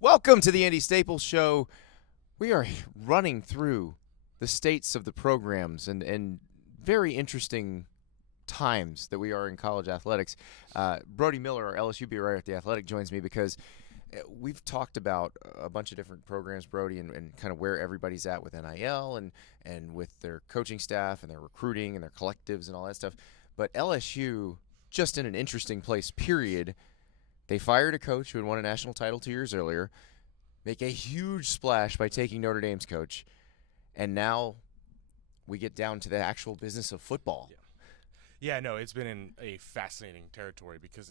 Welcome to the Andy Staples Show. We are running through the states of the programs and very interesting times that we are in college athletics. Brody Miller, our LSU beat writer at The Athletic, joins me because we've talked about a bunch of different programs, Brody, and kind of where everybody's at with NIL and with their coaching staff and their recruiting and their collectives and all that stuff. But LSU, just in an interesting place, period. They fired a coach who had won a national title 2 years earlier, make a huge splash by taking Notre Dame's coach, and now we get down to the actual business of football. Yeah, no, it's been in a fascinating territory because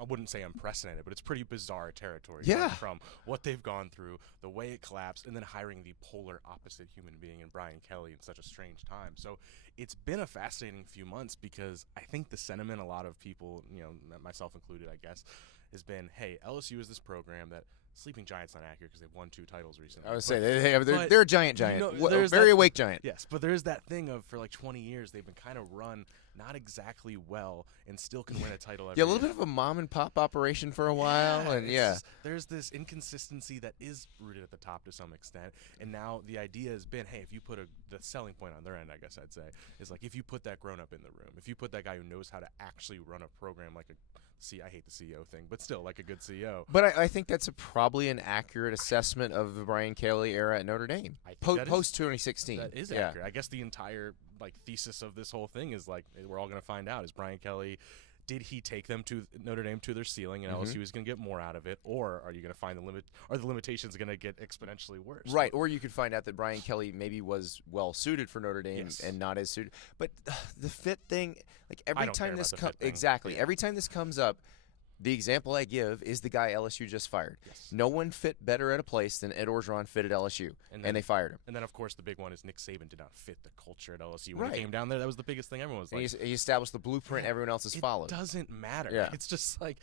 I wouldn't say unprecedented, but it's pretty bizarre territory. Yeah. From what they've gone through, the way it collapsed, and then hiring the polar opposite human being in Brian Kelly in such a strange time. So it's been a fascinating few months because I think the sentiment a lot of people, myself included, I guess, has been, hey, LSU is this program that sleeping giant's not accurate because they've won 2 titles recently. I would say they're a giant, very awake giant. Yes, but there's that thing of for like 20 years they've been kind of run not exactly well and still can win a title every Yeah, a little year. bit of a mom and pop operation for a while, and there's this inconsistency that is rooted at the top to some extent, and now the idea has been, hey, if you put the selling point on their end, I guess I'd say, is like if you put that grown up in the room, if you put that guy who knows how to actually run a program like I hate the CEO thing, but still like a good CEO. But I think that's probably an accurate assessment of the Brian Kelly era at Notre Dame, post 2016. That is accurate. I guess the entire thesis of this whole thing is we're all going to find out, is Brian Kelly, did he take them to Notre Dame to their ceiling and LSU is going to get more out of it, or are you going to find are the limitations going to get exponentially worse? Right, or you could find out that Brian Kelly maybe was well suited for Notre Dame and not as suited. But the fit thing, every time this every time this comes up, the example I give is the guy LSU just fired. Yes. No one fit better at a place than Ed Orgeron fit at LSU, and they fired him. And then, of course, the big one is Nick Saban did not fit the culture at LSU. When Right. he came down there, that was the biggest thing everyone was like. He established the blueprint everyone else has followed. It doesn't matter. Yeah. It's just like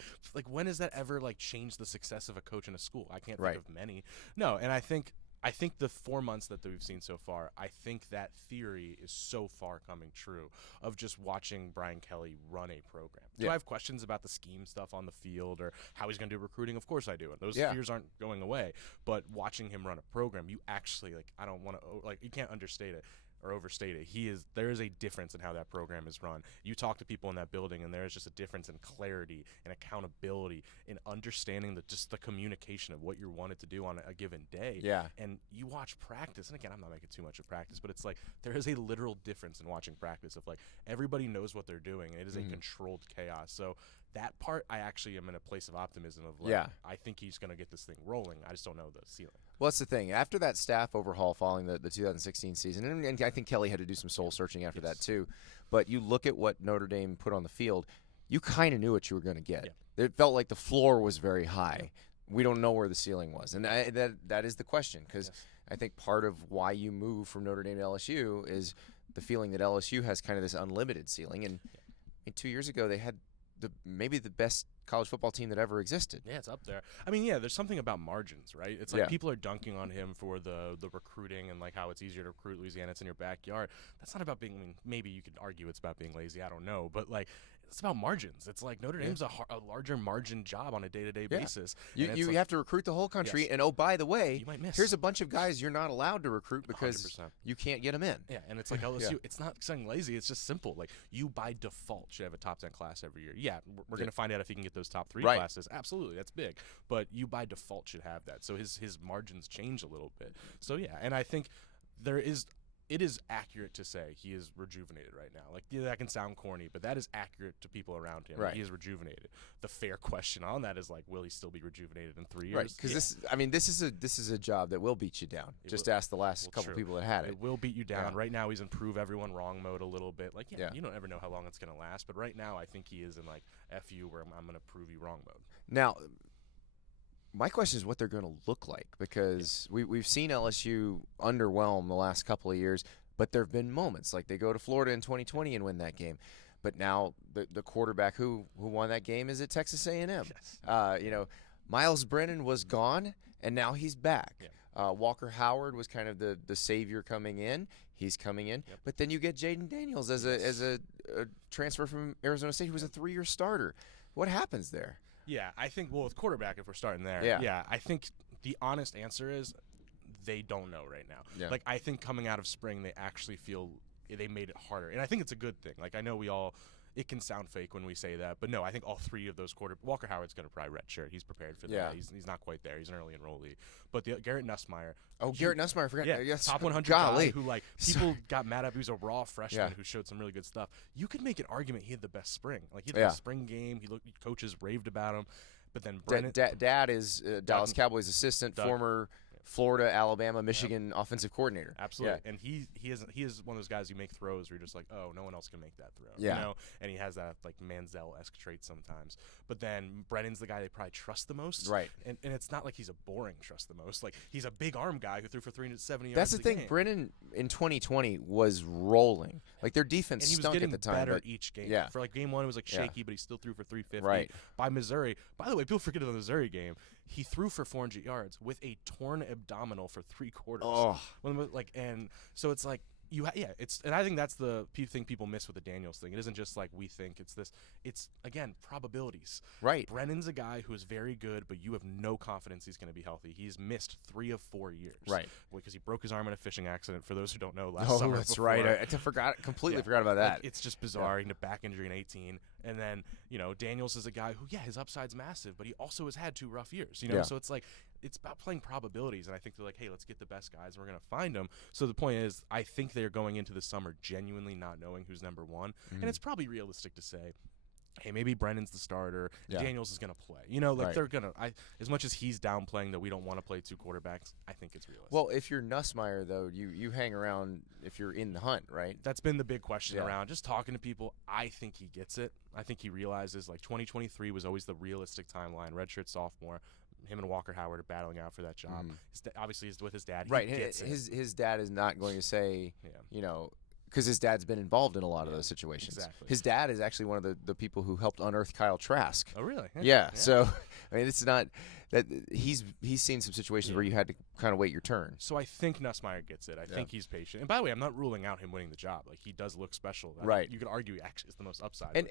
when has that ever changed the success of a coach in a school? I can't think Right. of many. No, and I think the 4 months that we've seen so far, I think that theory is so far coming true of just watching Brian Kelly run a program. Do I have questions about the scheme stuff on the field or how he's going to do recruiting? Of course I do. And those fears aren't going away. But watching him run a program, you actually, I don't want to, you can't understate it or overstate it. There is a difference in how that program is run. You talk to people in that building, and there is just a difference in clarity and accountability in understanding the communication of what you're wanted to do on a given day. Yeah. And you watch practice, and again, I'm not making too much of practice, but it's there is a literal difference in watching practice of everybody knows what they're doing, and it is a controlled chaos. So that part, I actually am in a place of optimism of I think he's going to get this thing rolling. I just don't know the ceiling. Well, that's the thing. After that staff overhaul following the 2016 season, and I think Kelly had to do some soul searching after that too, but you look at what Notre Dame put on the field, you kind of knew what you were going to get. Yeah. It felt like the floor was very high. We don't know where the ceiling was, and that is the question, because I think part of why you move from Notre Dame to LSU is the feeling that LSU has kind of this unlimited ceiling. And 2 years ago, they had maybe the best college football team that ever existed. Yeah, it's up there. I mean, there's something about margins, right? It's people are dunking on him for the recruiting and how it's easier to recruit Louisiana. It's in your backyard. That's not about being, maybe you could argue it's about being lazy. I don't know. But it's about margins. It's Notre Dame's a larger margin job on a day-to-day basis. You have to recruit the whole country. Yes. And, oh, by the way, you might miss. Here's a bunch of guys you're not allowed to recruit because 100%. You can't get them in. Yeah, and it's LSU. It's not saying lazy. It's just simple. You, by default, should have a top 10 class every year. Yeah, we're going to find out if he can get those top 3 classes. Absolutely, that's big. But you, by default, should have that. So his margins change a little bit. So, yeah, and I think it is accurate to say he is rejuvenated right now. That can sound corny, but that is accurate to people around him. Right. He is rejuvenated. The fair question on that is will he still be rejuvenated in 3 years? Right, because this is a job that will beat you down. Ask the last couple people that had it. It will beat you down. Yeah. Right now he's in prove everyone wrong mode a little bit. You don't ever know how long it's going to last, but right now I think he is in F you, where I'm going to prove you wrong mode. Now, my question is what they're going to look like, because we've seen LSU underwhelm the last couple of years, but there have been moments they go to Florida in 2020 and win that game. But now the quarterback who won that game is at Texas A&M. Yes. Miles Brennan was gone, and now he's back. Yeah. Walker Howard was kind of the savior coming in. He's coming in. Yep. But then you get Jaden Daniels as a transfer from Arizona State, who was a 3-year starter. What happens there? Yeah, I think, with quarterback, if we're starting there, I think the honest answer is they don't know right now. Yeah. Like, I think coming out of spring, they actually feel they made it harder. And I think it's a good thing. Like, I know it can sound fake when we say that, but no, I think all three of those Walker Howard's going to probably redshirt. He's prepared for that. Yeah. He's not quite there. He's an early enrollee. But Garrett Nussmeier. Garrett Nussmeier, I forgot. Yeah, yes. top 100 guy who, like, people got mad at. He was a raw freshman who showed some really good stuff. You could make an argument he had the best spring. Like, he had the best spring game. Coaches raved about him. But then Brennan. Dad is Dallas Cowboys assistant, former Florida, Alabama, Michigan offensive coordinator. Absolutely. And he is one of those guys you make throws where you're just like, oh, no one else can make that throw. Yeah. You know? And he has that like Manziel-esque trait sometimes. But then Brennan's the guy they probably trust the most. Right. And it's not like he's a boring trust the most. Like, he's a big arm guy who threw for 370 yards. That's the thing. Game. Brennan in 2020 was rolling. Like, their defense and he was stunk getting at the time. better But each game. Yeah. For like game one, it was like shaky, but he still threw for 350. Right. By Missouri. By the way, people forget about the Missouri game. He threw for 400 yards with a torn abdominal for 3 quarters. Oh. And so it's like, and I think that's the thing people miss with the Daniels thing. It isn't just like we think. It's again, probabilities. Right. Brennan's a guy who is very good, but you have no confidence he's going to be healthy. He's missed 3 of 4 years. Right. Because he broke his arm in a fishing accident, for those who don't know, last summer. Oh, that's before. right. I completely forgot about that. Like, it's just bizarre. He had a back injury in 18. And then, Daniels is a guy who, his upside's massive, but he also has had 2 rough years. So it's like, it's about playing probabilities. And I think they're like, hey, let's get the best guys, and we're going to find them. So the point is, I think they're going into the summer genuinely not knowing who's number one. And it's probably realistic to say, hey, maybe Brennan's the starter. Daniels is going to play. They're going to – as much as he's downplaying that we don't want to play 2 quarterbacks, I think it's realistic. Well, if you're Nussmeier, though, you hang around if you're in the hunt, right? That's been the big question around. Just talking to people, I think he gets it. I think he realizes, like, 2023 was always the realistic timeline. Redshirt sophomore. Him and Walker Howard are battling out for that job. Obviously, he's with his dad. He gets his dad is not going to say, because his dad's been involved in a lot of those situations. Exactly. His dad is actually one of the people who helped unearth Kyle Trask. Oh, really? Yeah. So, I mean, it's not that he's seen some situations where you had to kind of wait your turn. So I think Nussmeier gets it. I think he's patient. And by the way, I'm not ruling out him winning the job. Like, he does look special. Right. You could argue he actually is the most upside.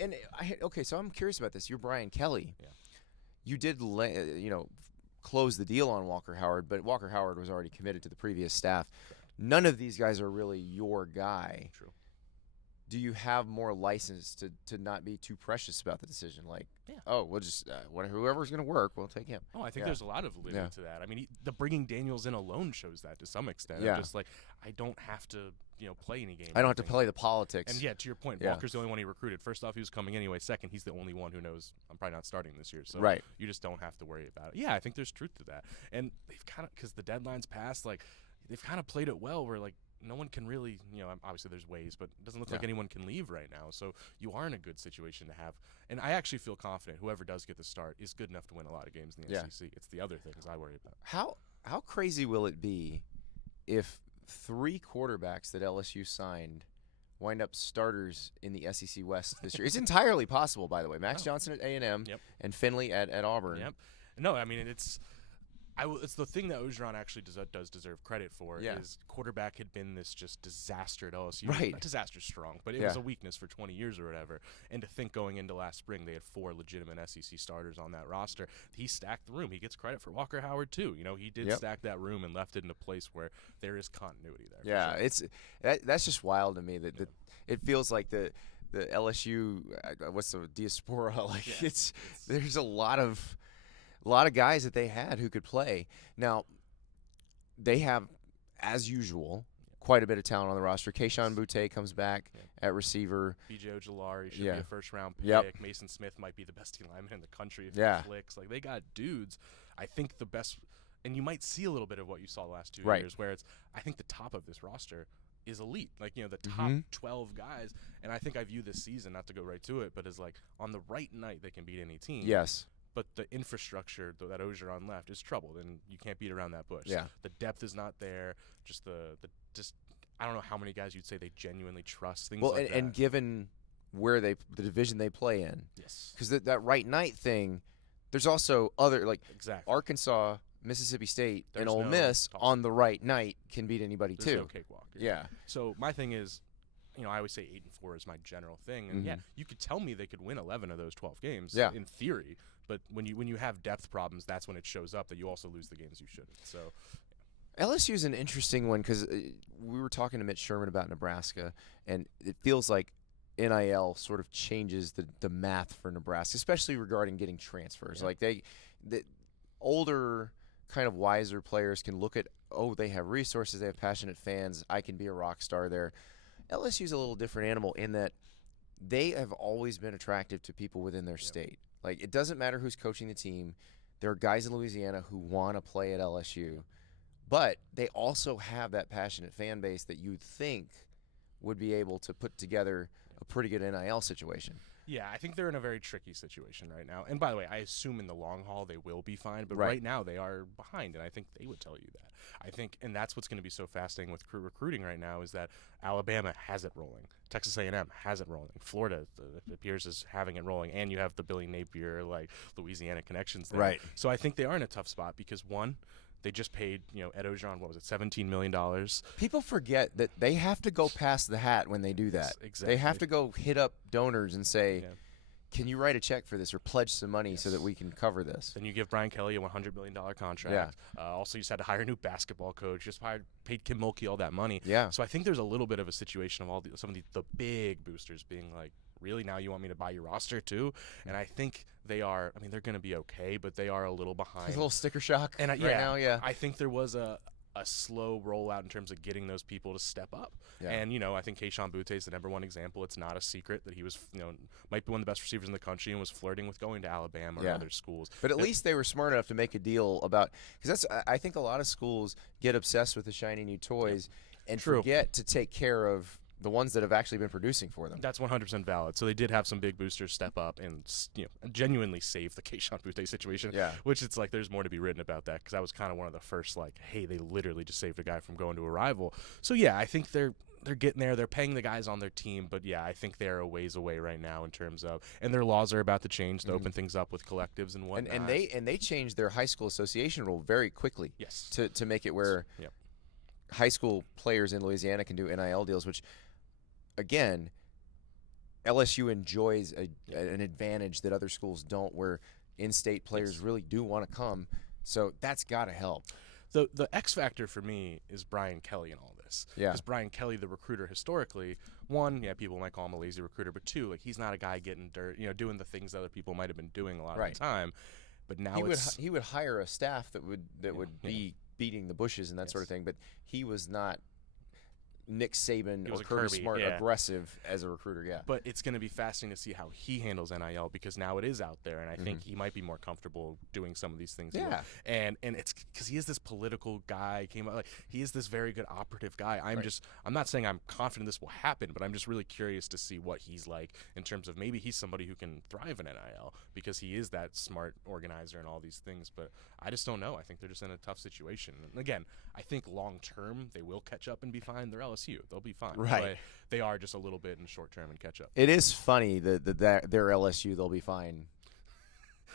Okay, so I'm curious about this. You're Brian Kelly. Yeah. You did, close the deal on Walker Howard, but Walker Howard was already committed to the previous staff. Correct. None of these guys are really your guy. True. Do you have more license to not be too precious about the decision? Like, we'll just whoever's going to work, we'll take him. Oh, I think there's a lot of validity to that. I mean, the bringing Daniels in alone shows that to some extent. Yeah. I'm just like, I don't have to play any games. I don't have to play the politics. And to your point, Walker's the only one he recruited. First off, he was coming anyway. Second, he's the only one who knows I'm probably not starting this year. So you just don't have to worry about it. Yeah, I think there's truth to that. And they've kind of, because the deadline's passed, like, they've kind of played it well where, like, no one can really, obviously there's ways, but it doesn't look like anyone can leave right now. So you are in a good situation to have. And I actually feel confident whoever does get the start is good enough to win a lot of games in the SEC. It's the other things I worry about. How crazy will it be if 3 quarterbacks that LSU signed wind up starters in the SEC West this year? It's entirely possible, by the way. Max Johnson at A&M and Finley at Auburn. Yep. No, I mean, it's the thing that Orgeron actually does deserve credit for is quarterback had been this just disaster at LSU. Right. Not disaster strong, but it was a weakness for 20 years or whatever. And to think going into last spring they had 4 legitimate SEC starters on that roster, he stacked the room. He gets credit for Walker Howard too. He did stack that room and left it in a place where there is continuity there. Yeah, that's just wild to me that it feels like the LSU what's the diaspora like. There's a lot of guys that they had who could play. Now, they have, as usual, quite a bit of talent on the roster. Keyshawn Butte comes back at receiver. B.J. Ojolari should be a first-round pick. Yep. Mason Smith might be the best lineman in the country if Yeah. he clicks. Like, they got dudes. I think the best – and you might see a little bit of what you saw the last 2 years where I think the top of this roster is elite. Like, the top 12 guys. And I think I view this season, not to go right to it, but as, like, on the right night they can beat any team. Yes. But the infrastructure that Orgeron left is troubled, and you can't beat around that bush. Yeah. The depth is not there. Just I don't know how many guys you'd say they genuinely trust. Things like that. And given where the division they play in. Yes. Because that right night thing, there's also other, like, Arkansas, Mississippi State, and Ole Miss on the right night can beat anybody too. There's no cakewalk. Yeah. So my thing is, I always say 8-4 is my general thing, and you could tell me they could win 11 of those 12 games in theory. But when you have depth problems, that's when it shows up that you also lose the games you shouldn't. So LSU is an interesting one because we were talking to Mitch Sherman about Nebraska, and it feels like NIL sort of changes the math for Nebraska, especially regarding getting transfers. Yeah. Like the older, kind of wiser players can look at, oh, they have resources, they have passionate fans, I can be a rock star there. LSU is a little different animal in that they have always been attractive to people within their state. Like, it doesn't matter who's coaching the team. There are guys in Louisiana who want to play at LSU. But they also have that passionate fan base that you'd think would be able to put together a pretty good NIL situation. Yeah, I think they're in a very tricky situation right now. And by the way, I assume in the long haul they will be fine, but right now they are behind, and I think they would tell you that. I think, and that's what's going to be so fascinating with recruiting right now is that Alabama has it rolling, Texas A&M has it rolling, Florida appears as having it rolling, and you have the Billy Napier, like, Louisiana connections there. Right. So I think they are in a tough spot because, one, they just paid, Ed Ogeron, what was it, $17 million. People forget that they have to go past the hat when they do that. Yes, exactly. They have to go hit up donors and say, can you write a check for this or pledge some money so that we can cover this? Then you give Brian Kelly a $100 million contract. Yeah. Also, you just had to hire a new basketball coach. Just paid Kim Mulkey all that money. Yeah. So I think there's a little bit of a situation of some of the big boosters being like, really, now you want me to buy your roster too? And I think they are. I mean, they're going to be okay, but they are a little behind. A little sticker shock and now. Yeah. I think there was a slow rollout in terms of getting those people to step up. Yeah. And, I think Keyshawn Butte is the number one example. It's not a secret that he was, might be one of the best receivers in the country and was flirting with going to Alabama or other schools. But at least they were smart enough to make a deal about – because I think a lot of schools get obsessed with the shiny new toys and forget to take care of – the ones that have actually been producing for them. That's 100% valid. So they did have some big boosters step up and genuinely save the Keyshawn Butte situation. Yeah. Which it's like there's more to be written about that because that was kind of one of the first hey, they literally just saved a guy from going to a rival. So yeah, I think they're getting there. They're paying the guys on their team, but yeah, I think they're a ways away right now in terms of, and their laws are about to change to open things up with collectives and whatnot. And they changed their high school association rule very quickly. Yes. To make it where high school players in Louisiana can do NIL deals, which again, LSU enjoys an advantage that other schools don't, where in-state players really do want to come. So that's got to help. The X factor for me is Brian Kelly in all this. Yeah. Because Brian Kelly, the recruiter historically, one, people might call him a lazy recruiter, but two, he's not a guy getting dirt, doing the things that other people might have been doing a lot of the time. But now he would hire a staff that would be beating the bushes and that sort of thing, but he was not Nick Saban or Kirby Smart aggressive as a recruiter, But it's going to be fascinating to see how he handles NIL because now it is out there, and I think he might be more comfortable doing some of these things. Yeah. And it's because he is this political guy, he is this very good operative guy. I'm not saying I'm confident this will happen, but I'm just really curious to see what he's like in terms of maybe he's somebody who can thrive in NIL because he is that smart organizer and all these things. But I just don't know. I think they're just in a tough situation. And again, I think long term they will catch up and be fine. They're LSU. They'll be fine. Right. But they are just a little bit in short term and catch up. It is funny that they're LSU. They'll be fine.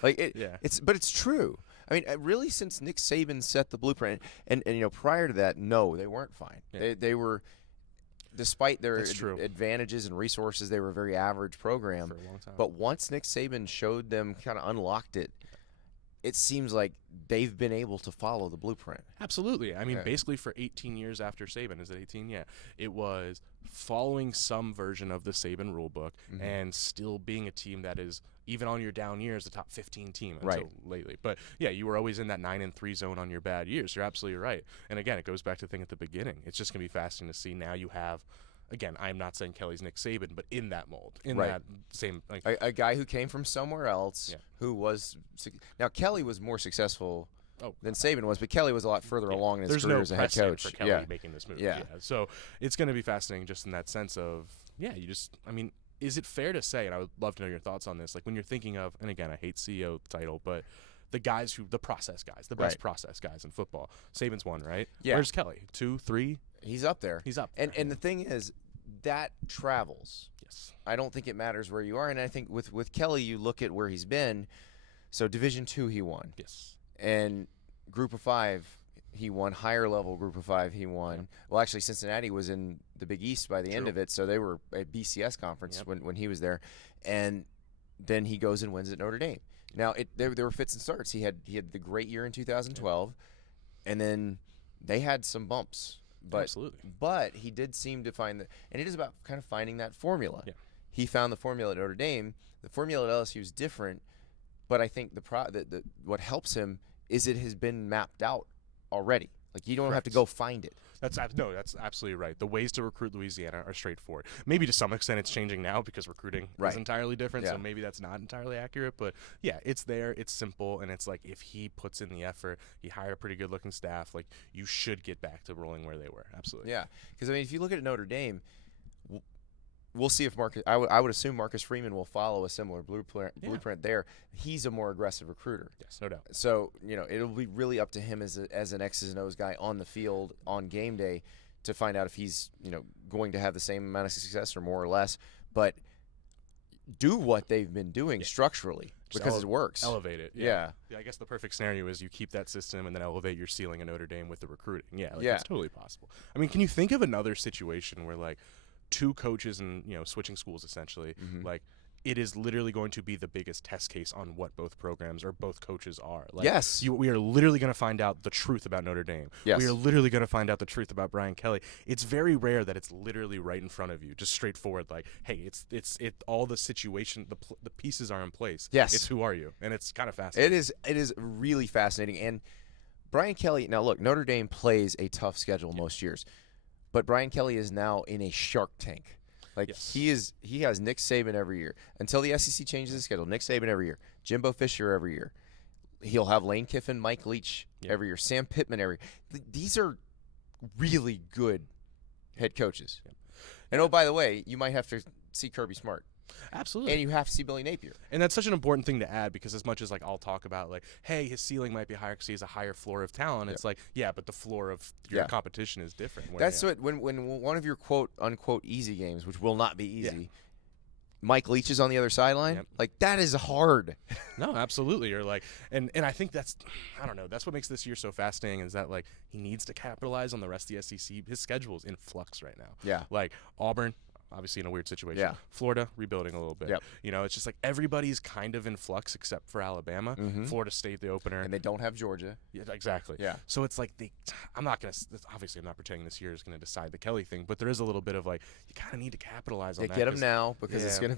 But it's true. I mean, really, since Nick Saban set the blueprint, and prior to that, no, they weren't fine. Yeah. They were, despite their advantages and resources, they were a very average program. For a long time. But once Nick Saban showed them, kind of unlocked it, it seems like they've been able to follow the blueprint. Absolutely. I mean, basically for 18 years after Saban, is it 18? Yeah. It was following some version of the Saban rulebook and still being a team that is, even on your down years, the top 15 team until lately. But, yeah, you were always in that 9-3 zone on your bad years. You're absolutely right. And, again, it goes back to the thing at the beginning. It's just going to be fascinating to see now you have – again, I'm not saying Kelly's Nick Saban, but in that mold, in that same a guy who came from somewhere else, who was now Kelly was more successful than Saban was, but Kelly was a lot further along in his career as a head coach. For Kelly making this move. So it's going to be fascinating, just in that sense of is it fair to say? And I would love to know your thoughts on this. Like when you're thinking of, and again, I hate CEO title, but the guys the process guys, the best process guys in football. Saban's one, right? Yeah. Where's Kelly? 2, 3? He's up there. He's up there. And the thing is, that travels. Yes. I don't think it matters where you are. And I think with Kelly, you look at where he's been. So Division II, he won. Yes. And Group of 5, he won. Higher level Group of 5, he won. Yep. Well, actually, Cincinnati was in the Big East by the end of it, so they were a BCS conference when he was there. And then he goes and wins at Notre Dame. Now there were fits and starts. He had the great year in 2012, and then they had some bumps. But, Absolutely. But he did seem to find that, and it is about kind of finding that formula. Yeah. He found the formula at Notre Dame. The formula at LSU is different, but I think what helps him is it has been mapped out already. Like you don't have to go find it. That's absolutely right. The ways to recruit Louisiana are straightforward. Maybe to some extent it's changing now because recruiting is entirely different, so maybe that's not entirely accurate. But yeah, it's there, it's simple, and it's like if he puts in the effort, he hired a pretty good-looking staff, like you should get back to rolling where they were. Absolutely. Yeah, because I mean, if you look at Notre Dame, we'll see if Marcus. I would assume Marcus Freeman will follow a similar blueprint there. He's a more aggressive recruiter. Yes, no doubt. So it'll be really up to him as an X's and O's guy on the field on game day to find out if he's going to have the same amount of success or more or less. But do what they've been doing structurally because it works. Elevate it. Yeah. I guess the perfect scenario is you keep that system and then elevate your ceiling in Notre Dame with the recruiting. Yeah, it's totally possible. I mean, can you think of another situation where like two coaches and switching schools essentially, like it is literally going to be the biggest test case on what both programs or both coaches are. Like, yes. We are literally going to find out the truth about Notre Dame. Yes. We are literally going to find out the truth about Brian Kelly. It's very rare that it's literally right in front of you, just straightforward. Like, hey, it's all the situation, the pieces are in place. Yes. It's who are you, and it's kind of fascinating. It is really fascinating. And Brian Kelly. Now look, Notre Dame plays a tough schedule most years. But Brian Kelly is now in a Shark Tank. Like he has Nick Saban every year. Until the SEC changes the schedule, Nick Saban every year. Jimbo Fisher every year. He'll have Lane Kiffin, Mike Leach every year. Sam Pittman every year. These are really good head coaches. Yeah. And oh, by the way, you might have to see Kirby Smart. Absolutely. And you have to see Billy Napier. And that's such an important thing to add because as much as like I'll talk about like, hey, his ceiling might be higher because he has a higher floor of talent, it's like, but the floor of your competition is different. That's what when one of your quote unquote easy games, which will not be easy, Mike Leach is on the other sideline, like that is hard. No, absolutely. Or like and I think that's what makes this year so fascinating is that like he needs to capitalize on the rest of the SEC. His schedule is in flux right now. Yeah. Like Auburn, obviously in a weird situation. Yeah. Florida, rebuilding a little bit. Yep. It's just like everybody's kind of in flux except for Alabama. Florida State, the opener. And they don't have Georgia. Yeah, exactly. Yeah. So it's like I'm not pretending this year is going to decide the Kelly thing, but there is a little bit of like, you kind of need to capitalize on that. Get him now because it's going to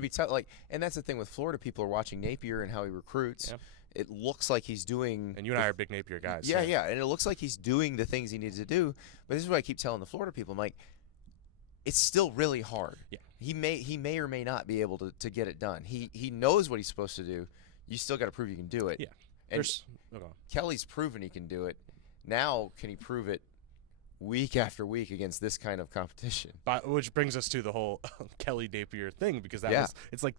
be tough. Like, and that's the thing with Florida. People are watching Napier and how he recruits. Yep. It looks like he's doing. And you and I are big Napier guys. Yeah, yeah. And it looks like he's doing the things he needs to do. But this is what I keep telling the Florida people. I'm like, it's still really hard. Yeah. He may or may not be able to get it done. He knows what he's supposed to do. You still got to prove you can do it. Yeah. And Kelly's proven he can do it. Now can he prove it week after week against this kind of competition? Which brings us to the whole Kelly Napier thing because it's like,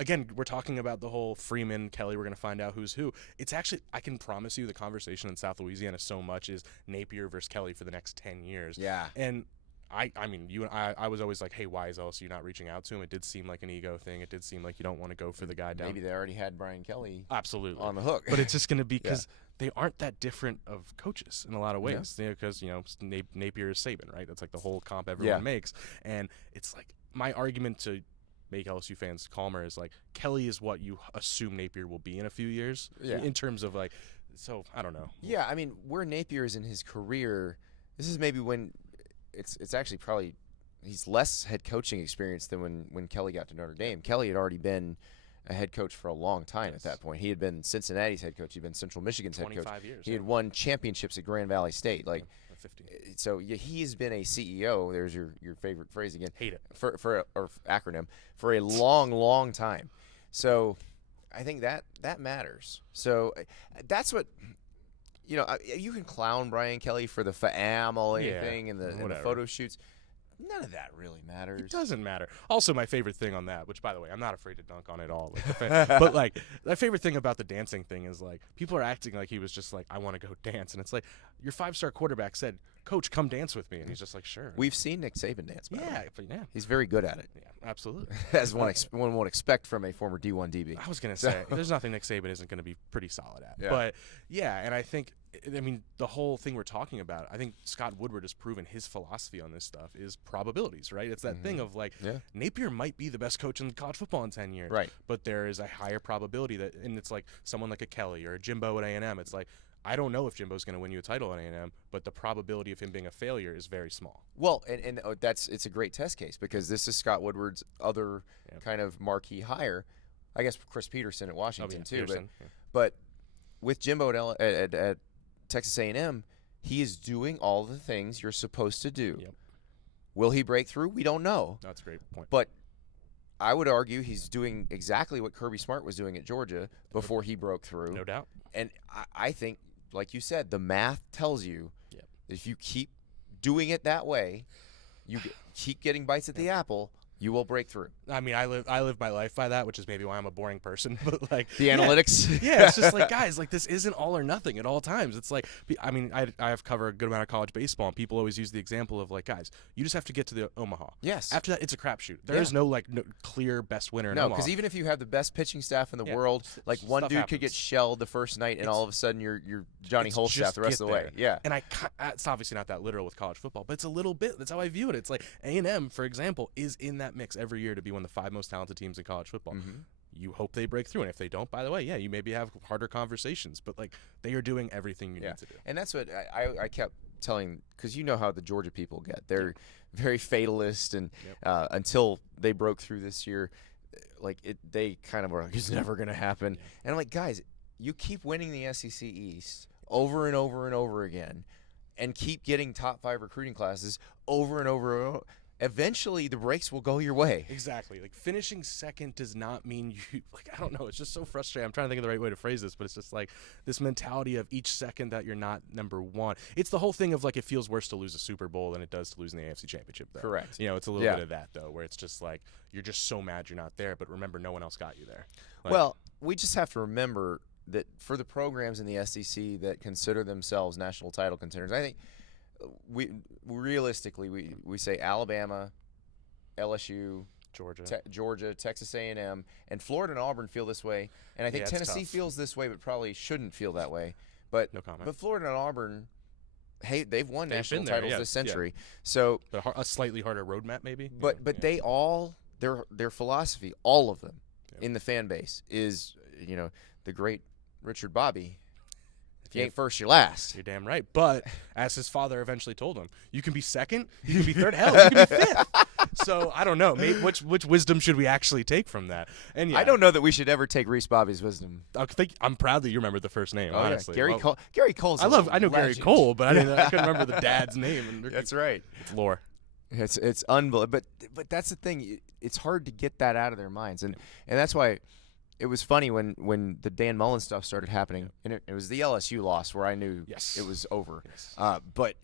again, we're talking about the whole Freeman, Kelly, we're going to find out who's who. It's actually, I can promise you the conversation in South Louisiana so much is Napier versus Kelly for the next 10 years. Yeah. And I mean, you and I was always like, hey, why is LSU not reaching out to him? It did seem like an ego thing. It did seem like you don't want to go for the guy down. Maybe they already had Brian Kelly absolutely on the hook. But it's just going to be because they aren't that different of coaches in a lot of ways. Because, Napier is Saban, right? That's like the whole comp everyone makes. And it's like my argument to make LSU fans calmer is like Kelly is what you assume Napier will be in a few years in terms of like, so I don't know. Yeah, I mean, where Napier is in his career, this is maybe when it's actually probably he's less head coaching experience than when Kelly got to Notre Dame. Kelly had already been a head coach for a long time at that point. He had been Cincinnati's head coach. He'd been Central Michigan's head coach. 25 years. He had won championships at Grand Valley State. Like, 15. So he has been a CEO. There's your favorite phrase again. Hate it. For acronym for a long time. So I think that matters. So that's what. You can clown Brian Kelly for the family thing and the photo shoots. None of that really matters. It doesn't matter. Also, my favorite thing on that, which, by the way, I'm not afraid to dunk on it all. But, like, my favorite thing about the dancing thing is, like, people are acting like he was just like, I want to go dance. And it's like, your 5-star quarterback said, Coach, come dance with me. And he's just like, sure. We've seen Nick Saban dance, by the way. Yeah. He's very good at it. Yeah, absolutely. As one would expect from a former D1 DB. I was going to say, there's nothing Nick Saban isn't going to be pretty solid at. Yeah. But, yeah, and I think I mean, the whole thing we're talking about, I think Scott Woodward has proven his philosophy on this stuff is probabilities, right? It's that thing of like, Napier might be the best coach in college football in 10 years, right? But there is a higher probability that, and it's like someone like a Kelly or a Jimbo at A&M. It's like, I don't know if Jimbo's going to win you a title at A&M, but the probability of him being a failure is very small. Well, and it's a great test case because this is Scott Woodward's other kind of marquee hire. I guess Chris Peterson at Washington too, Peterson, but with Jimbo at Texas A&M, he is doing all the things you're supposed to do. Yep. Will he break through? We don't know. That's a great point. But I would argue he's doing exactly what Kirby Smart was doing at Georgia before he broke through. No doubt. And I think, like you said, the math tells you if you keep doing it that way, you keep getting bites at the apple, you will break through. I mean, I live my life by that, which is maybe why I'm a boring person. But like the analytics, it's just like, guys, like this isn't all or nothing at all times. It's like, I mean, I have covered a good amount of college baseball, and people always use the example of like, guys, you just have to get to the Omaha. Yes. After that, it's a crapshoot. There is no clear best winner in Omaha. No, because even if you have the best pitching staff in the world, like one dude could get shelled the first night, and all of a sudden you're Johnny Holstaff the rest of the way. Yeah. And it's obviously not that literal with college football, but it's a little bit. That's how I view it. It's like A&M, for example, is in that mix every year to be one of the 5 most talented teams in college football. You hope they break through, and if they don't, by the way, you maybe have harder conversations, but like they are doing everything you need to do. And that's what I kept telling, because you know how the Georgia people get. They're very fatalist, and until they broke through this year, like they kind of were like, it's never going to happen. And I'm like, guys, you keep winning the SEC East over and over and over again, and keep getting top 5 recruiting classes over and over and over. Eventually the breaks will go your way. Exactly. Like finishing second does not mean you like, I don't know, it's just so frustrating. I'm trying to think of the right way to phrase this, but it's just like this mentality of each second that you're not number 1. It's the whole thing of like it feels worse to lose a Super Bowl than it does to lose in the AFC Championship though. Correct. You know, it's a little bit of that though, where it's just like you're just so mad you're not there, but remember no one else got you there. Like, well, we just have to remember that for the programs in the SEC that consider themselves national title contenders, I think we say Alabama, LSU, Georgia, Texas A&M, and Florida and Auburn feel this way, and I think Tennessee feels this way, but probably shouldn't feel that way. But no comment. But Florida and Auburn, hey, they've won national titles this century, so but a slightly harder roadmap maybe. But they all their philosophy, all of them in the fan base is the great Richard Bobby. If you ain't first, you're last. You're damn right. But as his father eventually told him, you can be second, you can be third, hell, you can be fifth. So I don't know. Maybe which wisdom should we actually take from that? And I don't know that we should ever take Reese Bobby's wisdom. I'm proud that you remember the first name. Honestly, Gary Cole. Gary Cole's. I know Gary Cole, but I couldn't remember the dad's name. That's right. It's lore. It's unbelievable. But that's the thing. It's hard to get that out of their minds, and that's why. It was funny when the Dan Mullen stuff started happening, and it was the LSU loss where I knew it was over. Yes. But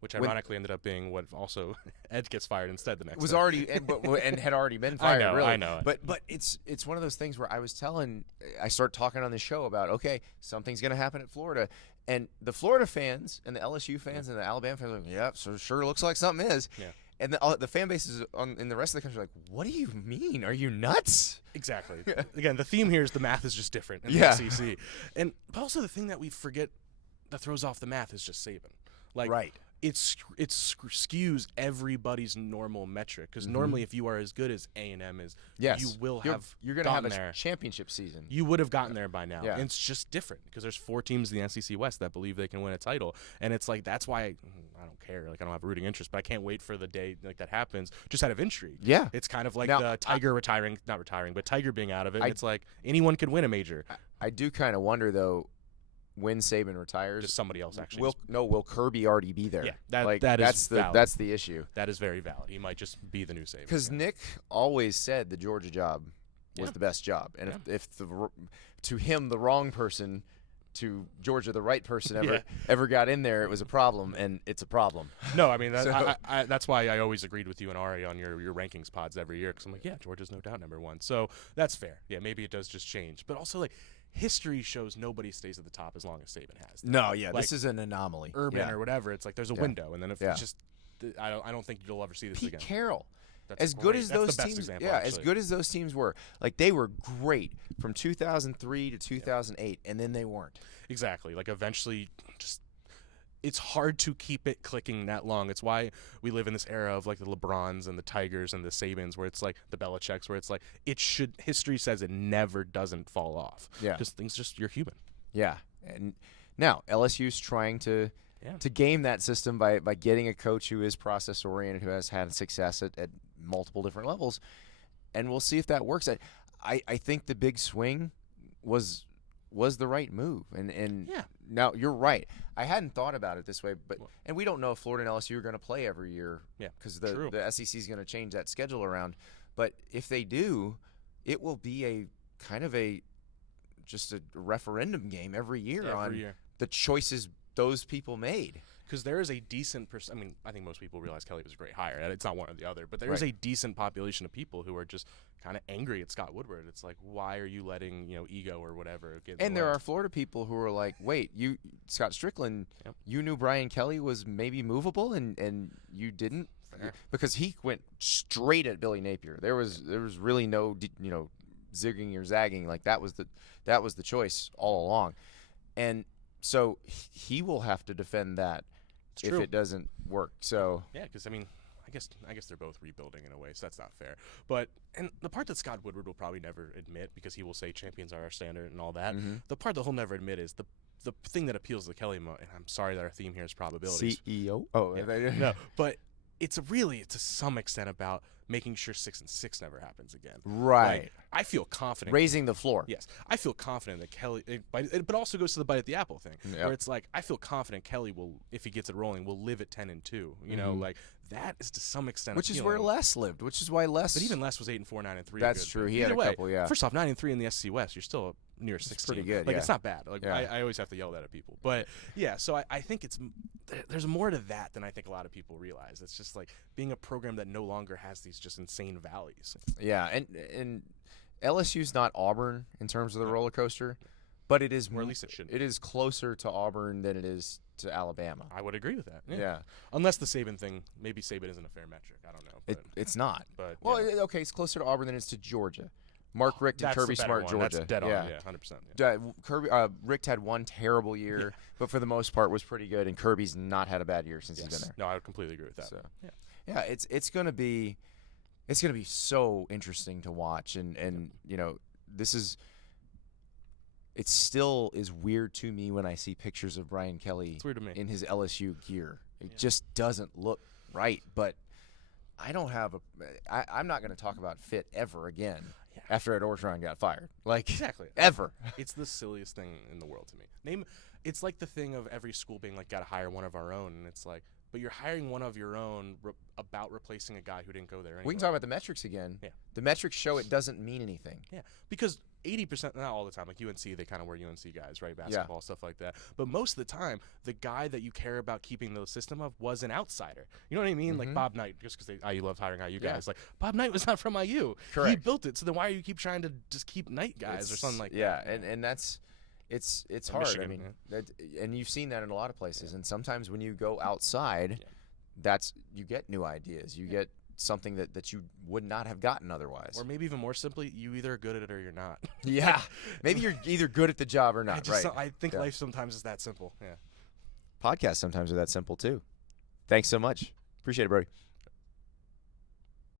which ironically ended up being what also Ed gets fired instead the next. Was day. already and had already been fired. I know. But it's one of those things where I start talking on the show about something's going to happen at Florida, and the Florida fans and the LSU fans and the Alabama fans are like, so sure looks like something is. Yeah. And the fan bases in the rest of the country are like, what do you mean? Are you nuts? Exactly. Again, the theme here is the math is just different in the SEC. But also the thing that we forget that throws off the math is just Saban. Like, right. It skews everybody's normal metric because normally if you are as good as A&M is, you will you're going to have a championship season. You would have gotten there by now. Yeah. And it's just different because there's 4 teams in the SEC West that believe they can win a title, and it's like that's why I don't care. Like I don't have a rooting interest, but I can't wait for the day like that happens just out of intrigue. Yeah, it's kind of like the Tiger not retiring, but Tiger being out of it. It's like anyone could win a major. I do kind of wonder though. When Saban retires, just somebody else actually. Will Kirby already be there? Yeah, that's the issue. That is very valid. He might just be the new Saban. Because Nick always said the Georgia job was the best job, and if to him the wrong person, to Georgia the right person ever got in there, it was a problem, and it's a problem. No, I mean that's why I always agreed with you and Ari on your rankings pods every year because I'm like, Georgia's no doubt number 1, so that's fair. Yeah, maybe it does just change, but also like. History shows nobody stays at the top as long as Saban has. No, this is an anomaly. Urban or whatever, it's like there's a window, and then if it's just, I don't think you'll ever see this again. Pete Carroll, as good as those teams, as good as those teams were, like they were great from 2003 to 2008, and then they weren't. Exactly. Like eventually, just it's hard to keep it clicking that long. It's why we live in this era of like the LeBrons and the Tigers and the Sabans, where it's like the Belichicks, where it's like history says it never doesn't fall off. Yeah. Because things you're human. Yeah. And now LSU's trying to game that system by getting a coach who is process oriented, who has had success at multiple different levels, and we'll see if that works. I think the big swing was the right move, and now you're right. I hadn't thought about it this way, and we don't know if Florida and LSU are going to play every year, because the SEC is going to change that schedule around. But if they do, it will be a kind of just a referendum game every year the choices those people made. Because there is a decent I mean, I think most people realize Kelly was a great hire. It's not one or the other, but there is a decent population of people who are just kind of angry at Scott Woodward. It's like, why are you letting ego or whatever get in the way? And there are Florida people who are like, wait, Scott Strickland, you knew Brian Kelly was maybe movable, and you didn't, because he went straight at Billy Napier. There was really no zigging or zagging. Like that was the choice all along, and so he will have to defend that if it doesn't work. So because I mean, I guess they're both rebuilding in a way, so that's not fair. And the part that Scott Woodward will probably never admit, because he will say champions are our standard and all that. Mm-hmm. The part that he'll never admit is the thing that appeals to Kelly. And I'm sorry that our theme here is probabilities. CEO. Oh no, but it's to some extent about making sure 6-6 never happens again. Right. Like, I feel confident. Raising the floor. Yes. I feel confident that Kelly, but also goes to the bite at the apple thing, where it's like, I feel confident Kelly will, if he gets it rolling, will live at 10-2. You know, like that is to some extent. Which is where Les lived. Which is why Les. But even Les was 8-4, 9-3. That's true. He had a couple. Yeah. First off, 9-3 in the SEC West, you're still near 16. It's pretty good. Like it's not bad. Like I always have to yell that at people. But so I think there's more to that than I think a lot of people realize. It's just like being a program that no longer has these just insane valleys. Yeah, and LSU's not Auburn in terms of the roller coaster, but it is, or at least it should. It is closer to Auburn than it is to Alabama. I would agree with that. Yeah. Unless the Saban thing, maybe Saban isn't a fair metric. I don't know. It's not. But okay, it's closer to Auburn than it's to Georgia. Mark Richt and Kirby Smart, one. Georgia. That's dead on. Yeah, 100%. Richt had one terrible year, but for the most part was pretty good. And Kirby's not had a bad year since he's been there. No, I would completely agree with that. So, it's gonna be so interesting to watch, and it still is weird to me when I see pictures of Brian Kelly in his LSU gear. It just doesn't look right. But I don't have I'm not going to talk about fit ever again after Ed Orgeron got fired. Like exactly ever. It's the silliest thing in the world to me. It's like the thing of every school being like, got to hire one of our own, and it's like, but you're hiring one of your own about replacing a guy who didn't go there anyway. We can talk about the metrics again. Yeah. The metrics show it doesn't mean anything. Yeah, because 80%, not all the time, like UNC, they kind of wear UNC guys, right? Basketball, stuff like that. But most of the time, the guy that you care about keeping the system of was an outsider. You know what I mean? Like Bob Knight, just because IU loved hiring IU guys. Like, Bob Knight was not from IU. Correct. He built it, so then why do you keep trying to just keep Knight guys or something like that? Yeah, and that's it's hard. Michigan, I mean, and you've seen that in a lot of places. And sometimes when you go outside, you get new ideas. You get something that you would not have gotten otherwise. Or maybe even more simply, you either are good at it or you're not. Yeah. Maybe you're either good at the job or not, right? I think life sometimes is that simple. Yeah. Podcasts sometimes are that simple too. Thanks so much. Appreciate it, Brody.